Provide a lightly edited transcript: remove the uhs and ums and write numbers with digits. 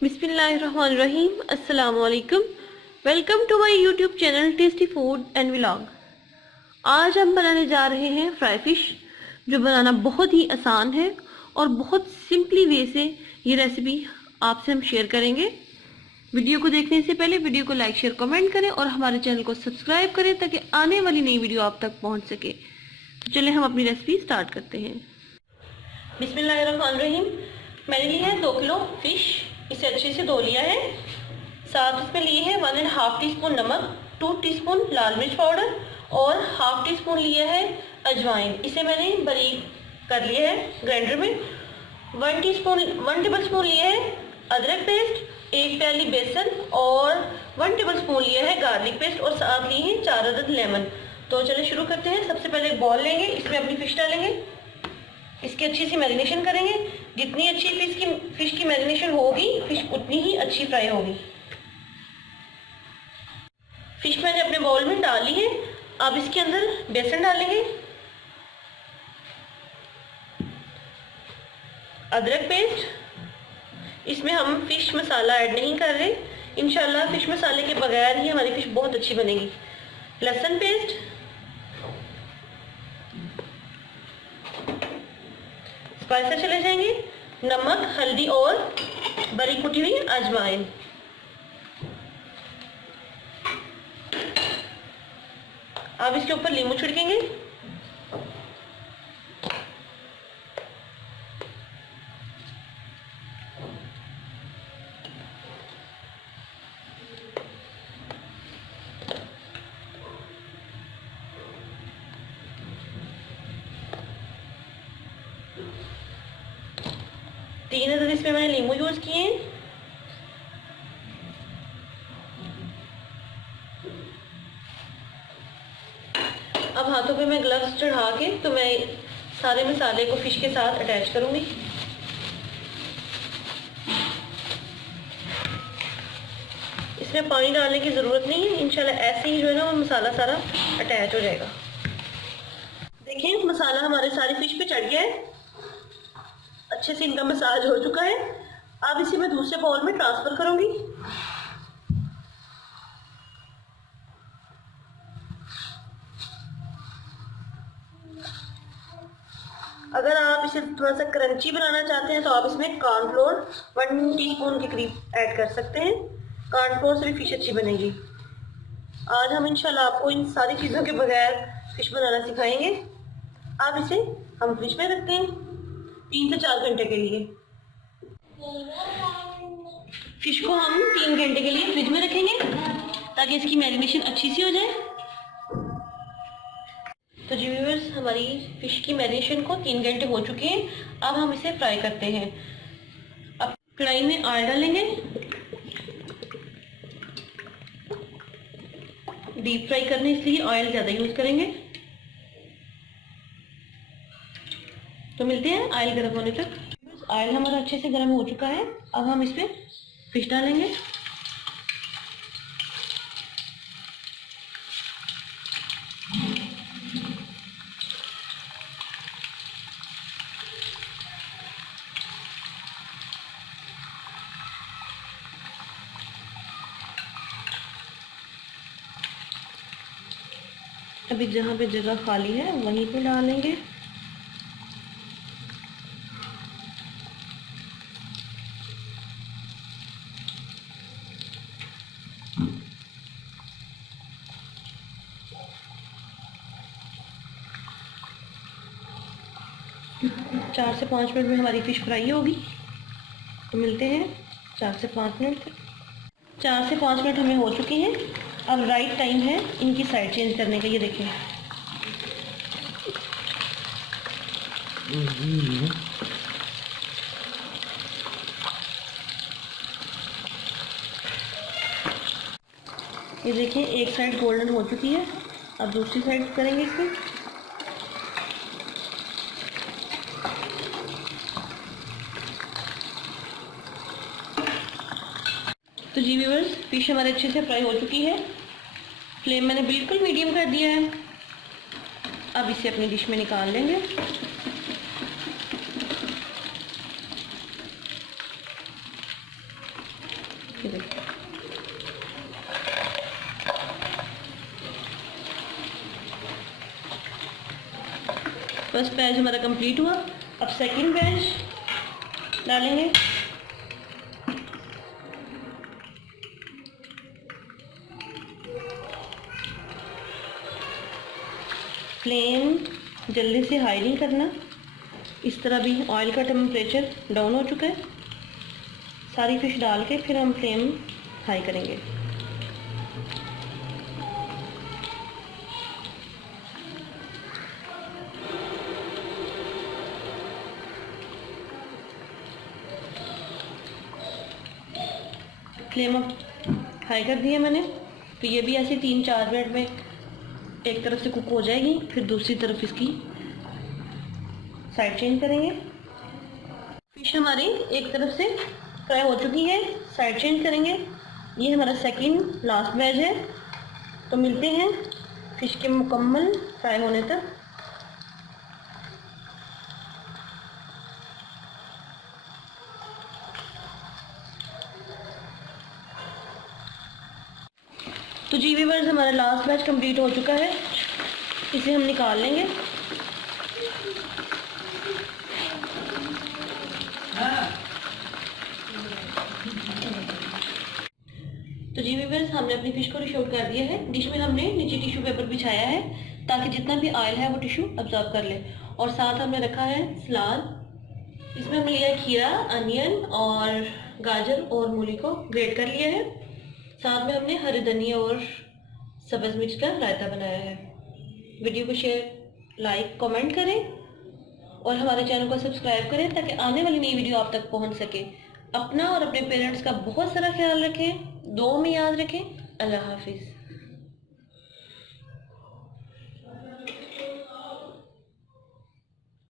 बिस्मिल्लाहिर्रहमानिर्रहीम। अस्सलाम वालेकुम। Welcome to my YouTube channel tasty food and vlog. आज हम बनाने जा रहे हैं फ्राई फिश, जो बनाना बहुत ही आसान है और बहुत सिंपली वे से ये रेसिपी आपसे हम शेयर करेंगे। वीडियो को देखने से पहले वीडियो को लाइक शेयर कमेंट करें और हमारे चैनल को सब्सक्राइब करें ताकि आने वाली नई वीडियो आप तक पहुंच सके। तो चलिए हम अपनी रेसिपी स्टार्ट करते हैं। बिस्मिल्लाहिर्रहमानिर्रहीम। मैंने लिया है 2 किलो फिश, इसे अच्छे से धो लिया है। साथ इसमें लिए है 1.5 टीस्पून नमक, 2 टीस्पून लाल मिर्च पाउडर और ½ टीस्पून लिया है अजवाइन। इसे मैंने बारीक कर लिया है ग्राइंडर में। 1 टेबल स्पून लिया है अदरक पेस्ट, 1 प्याली बेसन और 1 टेबल स्पून लिया है गार्लिक पेस्ट और साथ लिए हैं 4 अदद लेमन। तो चलिए शुरू करते हैं। सबसे पहले एक बॉल लेंगे, इसमें अपनी फिश डालेंगे, इसकी अच्छी सी मैरिनेशन करेंगे। जितनी अच्छी फिश की मैरिनेशन होगी, फिश उतनी ही अच्छी फ्राई होगी। फिश मैंने अपने बाउल में डाली है। अब इसके अंदर बेसन डालेंगे, अदरक पेस्ट, इसमें हम फिश मसाला ऐड नहीं कर रहे। इंशाल्लाह फिश मसाले के बगैर ही हमारी फिश बहुत अच्छी बनेगी। लहसुन पेस्ट, स्पाइसेस चले जाएंगे, नमक, हल्दी और बारीक कुटी हुई अजवाइन। अब इसके ऊपर नींबू छिड़केंगे। तीन अदद इसमें मैंने नींबू यूज किए हैं। अब हाथों पे मैं ग्लव्स चढ़ा के तो मैं सारे मसाले को फिश के साथ अटैच करूंगी। इसमें पानी डालने की जरूरत नहीं है, इंशाल्लाह ऐसे ही जो है ना वो मसाला सारा अटैच हो जाएगा। देखिए मसाला हमारे सारी फिश पे चढ़ गया है, अच्छे से इनका मसाज हो चुका है। अब इसे मैं दूसरे बाउल में ट्रांसफर करूंगी। अगर आप इसे थोड़ा सा क्रंची बनाना चाहते हैं तो आप इसमें कॉर्नफ्लोर 1 टीस्पून के करीब ऐड कर सकते हैं। कॉर्नफ्लोर से भी फिश अच्छी बनेगी। आज हम इंशाल्लाह आपको इन सारी चीज़ों के बगैर फिश बनाना सिखाएंगे। अब इसे हम फ्रिज में रखते हैं 3 से 4 घंटे के लिए। फिश को हम 3 घंटे के लिए फ्रिज में रखेंगे ताकि इसकी मैरिनेशन अच्छी सी हो जाए। तो जी व्यूअर्स, हमारी फिश की मैरिनेशन को 3 घंटे हो चुके हैं। अब हम इसे फ्राई करते हैं। अब कढ़ाई में ऑयल डालेंगे, डीप फ्राई करने इसलिए ऑयल ज़्यादा यूज करेंगे। तो मिलते हैं ऑयल गर्म होने तक। ऑयल हमारा अच्छे से गर्म हो चुका है। अब हम इसमें फिश डालेंगे। अभी जहाँ पे जगह खाली है वहीं पे डालेंगे। चार से 5 मिनट में हमारी फिश फ्राई होगी। तो मिलते हैं 4 से 5 मिनट तक। 4 से 5 मिनट हमें हो चुके हैं। अब राइट टाइम है इनकी साइड चेंज करने का। ये देखिए ये देखिए एक साइड गोल्डन हो चुकी है। अब दूसरी साइड करेंगे इसको। तो जी व्यूअर्स, फिश हमारे अच्छे से फ्राई हो चुकी है। फ्लेम मैंने बिल्कुल मीडियम कर दिया है। अब इसे अपनी डिश में निकाल लेंगे। ये देखिए फर्स्ट बैच हमारा कंप्लीट हुआ। अब सेकंड बैच डालेंगे। फ्लेम जल्दी से हाई नहीं करना। इस तरह भी ऑयल का टेम्परेचर डाउन हो चुका है। सारी फिश डाल के फिर हम फ्लेम हाई करेंगे। फ्लेम अब हाई कर दिया मैंने, तो ये भी ऐसे 3-4 मिनट में एक तरफ से कुक हो जाएगी। फिर दूसरी तरफ इसकी साइड चेंज करेंगे। फिश हमारी एक तरफ से फ्राई हो चुकी है, साइड चेंज करेंगे। ये हमारा सेकंड लास्ट बैच है। तो मिलते हैं फिश के मुकम्मल फ्राई होने तक। तो जी व्यूअर्स, हमारा लास्ट बैच कंप्लीट हो चुका है। इसे हम निकाल लेंगे। तो जी व्यूअर्स, हमने अपनी फिश को डिश आउट कर दिया है। डिश में हमने नीचे टिश्यू पेपर बिछाया है ताकि जितना भी ऑयल है वो टिश्यू अब्जॉर्ब कर ले। और साथ हमने रखा है सलाद। इसमें हमने लिया है खीरा, अनियन और गाजर और मूली को ग्रेट कर लिया है। साथ में हमने हरी धनिया और सब्ज़ मिर्च का रायता बनाया है। वीडियो को शेयर, लाइक, कमेंट करें और हमारे चैनल को सब्सक्राइब करें ताकि आने वाली नई वीडियो आप तक पहुंच सके। अपना और अपने पेरेंट्स का बहुत सारा ख्याल रखें, दुआ में याद रखें। अल्लाह हाफिज़।